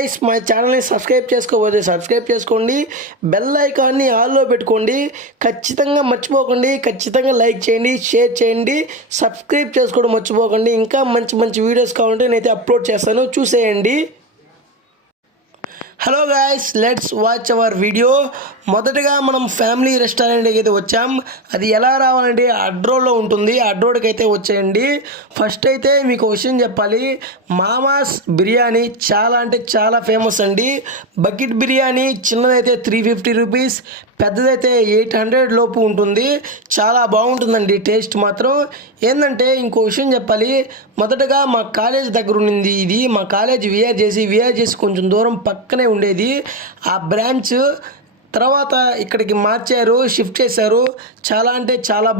Guys మా ఛానల్ని subscribe చేసుకోకపోతే సబ్స్క్రైబ్ చేసుకోండి, బెల్ ఐకాన్ని ఆల్లో పెట్టుకోండి, ఖచ్చితంగా మర్చిపోకండి, ఖచ్చితంగా లైక్ చేయండి, షేర్ చేయండి, సబ్స్క్రైబ్ చేసుకోవడం మర్చిపోకండి. ఇంకా మంచి మంచి వీడియోస్ కావాలంటే నేనైతే అప్లోడ్ చేస్తాను, చూసేయండి. Hello guys, let's watch hour video. మొదటగా మనం ఫ్యామిలీ రెస్టారెంట్కి అయితే వచ్చాం. అది ఎలా రావాలంటే అడ్రోడ్లో ఉంటుంది, అడ్రోడ్కి అయితే వచ్చేయండి. ఫస్ట్ అయితే మీకు విషయం చెప్పాలి, మామాస్ బిర్యానీ చాలా అంటే చాలా ఫేమస్ అండి. బకెట్ బిర్యానీ చిన్నదైతే 350 రూపీస్, పెద్దదైతే 800 లోపు ఉంటుంది. చాలా బాగుంటుందండి టేస్ట్ మాత్రం. ఏంటంటే ఇంకో విషయం చెప్పాలి, మొదటగా మా కాలేజ్ దగ్గర ఉన్నింది ఇది. మా కాలేజ్ విఆర్ చేసి కొంచెం దూరం పక్కనే ఉండేది ఆ బ్రాంచ్. తర్వాత ఇక్కడికి మార్చారు, షిఫ్ట్ చేశారు. చాలా అంటే చాలా